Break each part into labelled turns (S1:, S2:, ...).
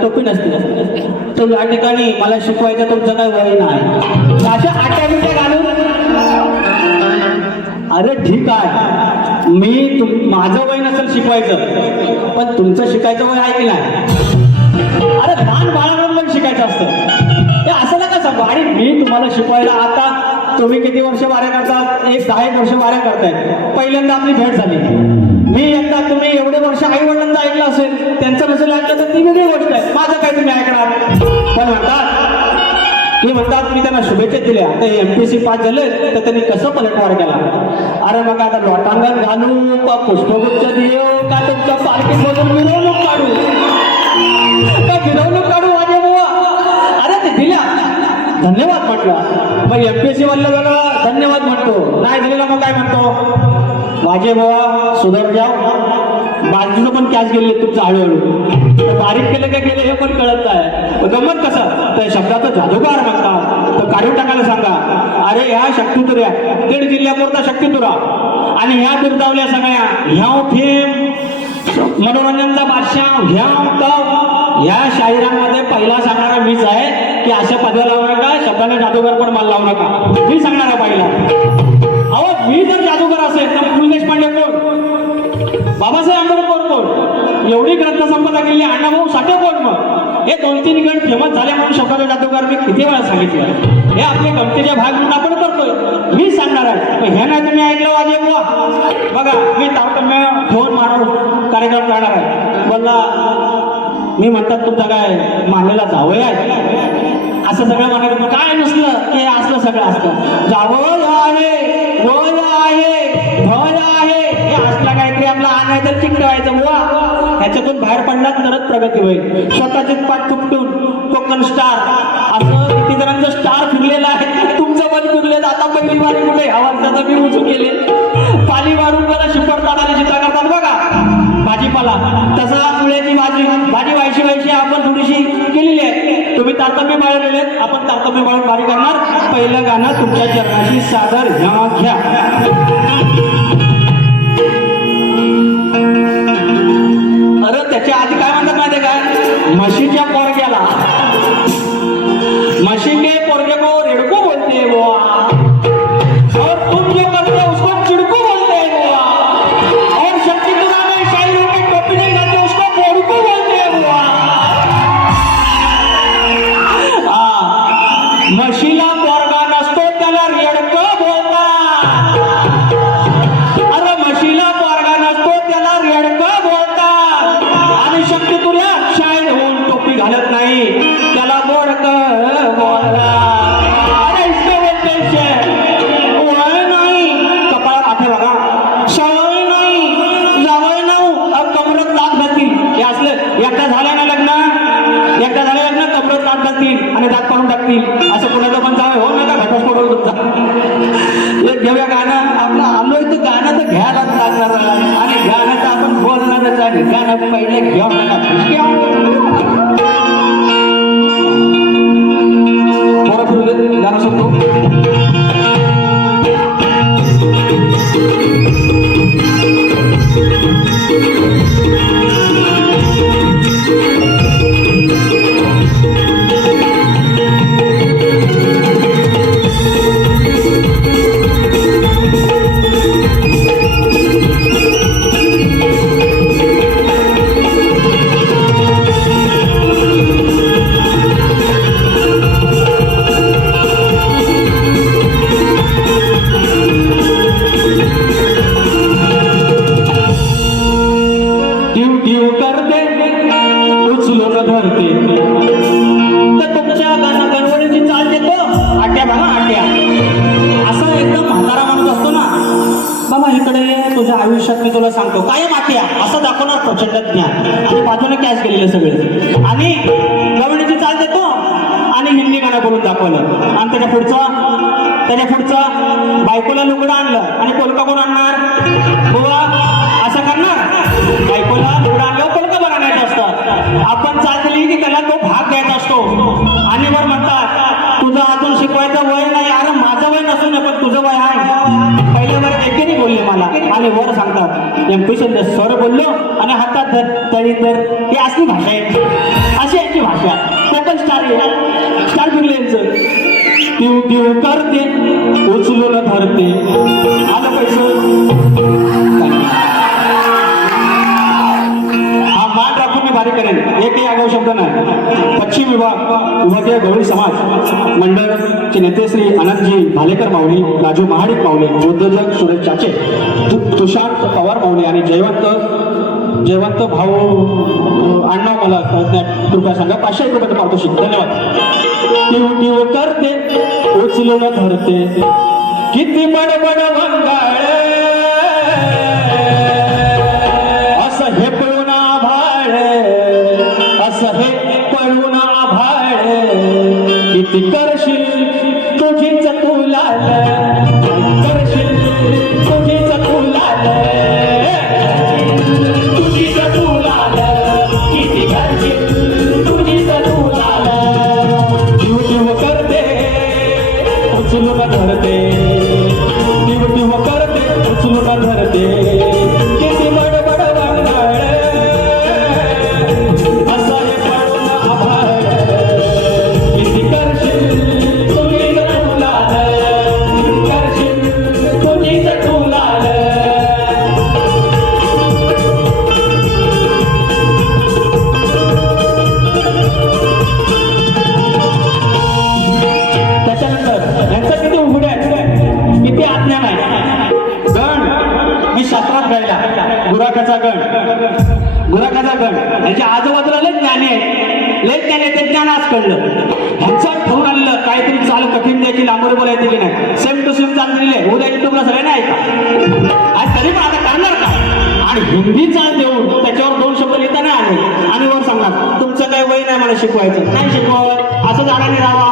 S1: टोपी नसते. तर या ठिकाणी मला शिकवायचं तुमचं काय वय नाही. अशा आट्या बिट्या घालून. अरे ठीक आहे. मी तुम माझं वय नसेल शिकवायचं पण तुमचं शिकायचं वय आहे की नाही? अरे लहान बाळाकडून पण शिकायचं असतं. ते असं नका सांगू. आणि मी तुम्हाला शिकवायला आता तुम्ही किती वर्ष वाऱ्या करतात? एक दहा एक वर्ष वाऱ्या करतायत पहिल्यांदा आपली भेट झाली. मी एकदा तुम्ही एवढे वर्ष आई वडिलांचं ऐकलं असेल त्यांचं नसेल ऐकलं तर ती वेगळी गोष्ट माझं काही तुम्ही ऐकणार. पण म्हणतात की म्हणतात मी त्यांना शुभेच्छा दिल्या. आता एम पी सी पास झाले तर त्यांनी कसं पलटवार केला? अरे मग आता लोटांगण घालू का पुष्पगुच्छ देऊ का तुमच्या पार्किंगमधून मिरवणूक काढू? का मिरवणूक काढू माझ्या बुवा? अरे ते दिल्या. धन्यवाद म्हटलं. मग एम पी एस सी वाला धन्यवाद म्हणतो. नाही दिलेला मग काय म्हणतो? माझे बुवा सुधर जाऊ बाजूचं पण कॅश गेले तुमचं हळूहळू बारीक केलं काय केलं हे पण कळत नाही. गमत कसं? तर शब्दाचा जादूगार म्हणतात तर काढून टाकायला सांगा. अरे ह्या शक्तितुऱ्या दीड जिल्ह्यापुरता शक्तितुरा आणि ह्या दुर्दावल्या सगळ्या. ह्या थेंब मनोरंजनचा बादशाह. ह्या तव या शाहिरांमध्ये पहिला सांगणारा मीच आहे की अशा पदव्या लावू नका. शब्दाने जादूगार पण मला लावू नका. मी सांगणारा पहिला. अहो मी जर जादूगार असेल तर पु एवढी ग्रंथसंपदा केली अण्णाभाऊ साठे कोण मग? हे दोन तीन गण फेमस झाले म्हणून शब्दाचे जादूगार मी किती वेळा सांगितलं. हे आपले गमतीचे भाग म्हणून आपण करतोय. मी सांगणार आहे. पण हे नाही तुम्ही ऐकलं वाजे बुवा. बघा मी तारतम्य ठेवून मारून कार्यक्रम करणार आहे. बोलला मी म्हणतात तुमचा काय मानलेला जावय आहे? असं सगळं म्हणायचं. काय नसलं ते हे असलं सगळं असतं. जावं आहे. ह्याच्यातून बाहेर पडला तरच प्रगती होईल. स्वतःचे पाठ तुपटून कोकण स्टार. असं किती जणांचं स्टार फिरलेलं आहे. तुमचं पण फिरलेलं आता पहिली बारी कुठे? आवाजाचं मी उचू केले. पाली मारून मला शिपडताना काढायला चिंता करतात बघा. भाजीपाला. तसा मुळ्याची भाजी भाजी व्हायची व्हायची आपण थोडीशी केलेली आहे. तुम्ही तारतम्य बाळगलेले आपण तारतम्य बाळून बारी करणार. पहिलं गाणं तुमच्या चरणाशी सादर. ह्या घ्या. त्याच्या आधी काय म्हणतात माहिती काय म्हशीच्या स्वर आपण की त्याला तो भाग असतो. आणि वर म्हणतात तुझं अजून शिकवायचं वय नाही. वय नसून पण तुझं वय बोलले मला. आणि वर सांगतात बोललो आणि हातात धर तरी तर ही असली भाषा आहे. अशी यांची भाषा. कोकण स्टार स्टार फिरले यांचं. देव देव करते उचलून धरते. प्रतिभा उभारतीय गौरी समाज मंडळचे नेते श्री आनंदजी भालेकर माऊली राजू महाडिक माऊली उद्योजक सुरेश चाचे तुषार पवार माऊली आणि जयवंत जयवंत भाऊ अण्णा मला कृपया सांगा पाचशे एक रुपये पावतोशी धन्यवाद. टिव करते उचलून धरते. किती बडबड भंगाळ. हिंदीचा देऊन त्याच्यावर दोन शब्द लिहिताना आले आणि वर सांगणार तुमचं काय वय नाही मला शिकवायचं. नाही शिकवावं असं जाण्याने राहा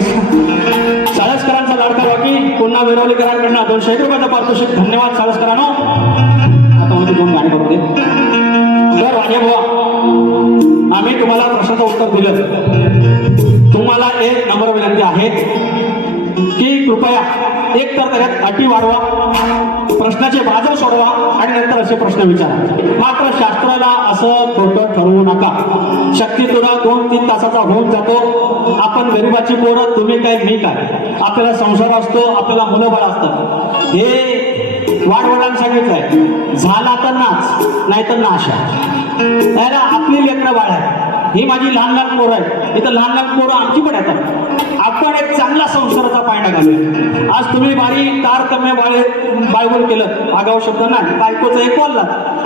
S1: साळसकरांचा लाडका बाकी पुन्हा वेरवलीकरांकडनं दोनशे एक रुपयाचा पारितोषिक. धन्यवाद साळसकरांनो आता मध्ये दोन गाणी बघते तर राजे भावा आम्ही तुम्हाला प्रश्नाचं उत्तर दिलं. तुम्हाला एक नंबर विनंती आहे की कृपया एक तर त्याच्यात अटी वाढवा. प्रश्नाचे बाजू सोडवा आणि नंतर असे प्रश्न विचारा. मात्र शास्त्राला असं खोटं ठरवू नका. शक्ती तुला दोन तीन तासाचा होऊन जातो. आपण गरिबाची पोरं तुम्ही काय मी काय? आपल्याला संसार असतो आपल्याला मनोबळ असतं. हे वाढवडांना सांगितलंय. झाला तर नाच नाही तर नाशा. आपली लेकरं बाळ आहे ही माझी लहान लहान पोरं आहे इथं लहान लहान पोरं आमची पण येतात. आपण एक चांगला संसाराचा पायंडा घालूया आज तुम्ही बारी तारतम्य बाळे बायबोल केलं. आगाव शब्द नाही. बायकोचं एक बोलला.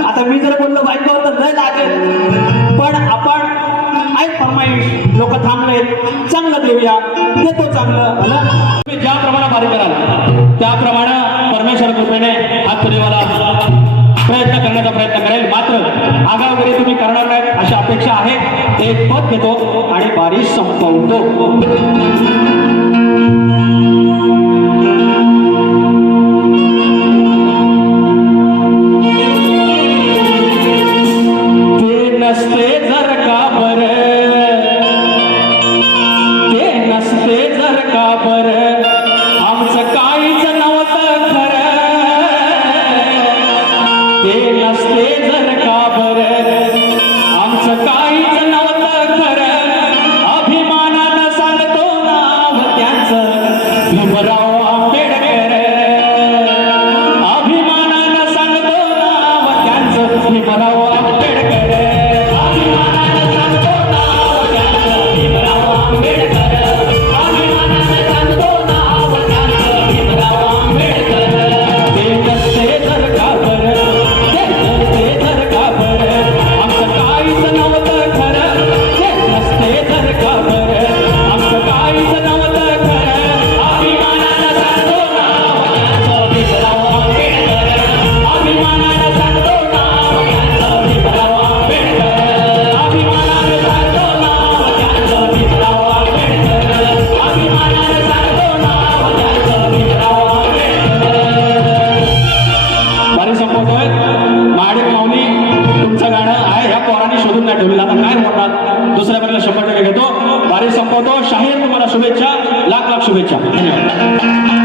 S1: आता मी जर बोललो बायको तर लय लागेल पण आपण ऐक फरमाईश लोक थांबलेत. चांगलं देऊया. देतो चांगलं. है ना? तुम्ही ज्याप्रमाणे बारी कराल त्याप्रमाणे परमेश्वर कृपेने आज तुम्ही मला करण्याचा प्रयत्न करेल. मात्र आगाव वगैरे तुम्ही करणार नाहीत अशी अपेक्षा आहे. ते एक पद घेतो आणि बारीश संपवतो. Thank you.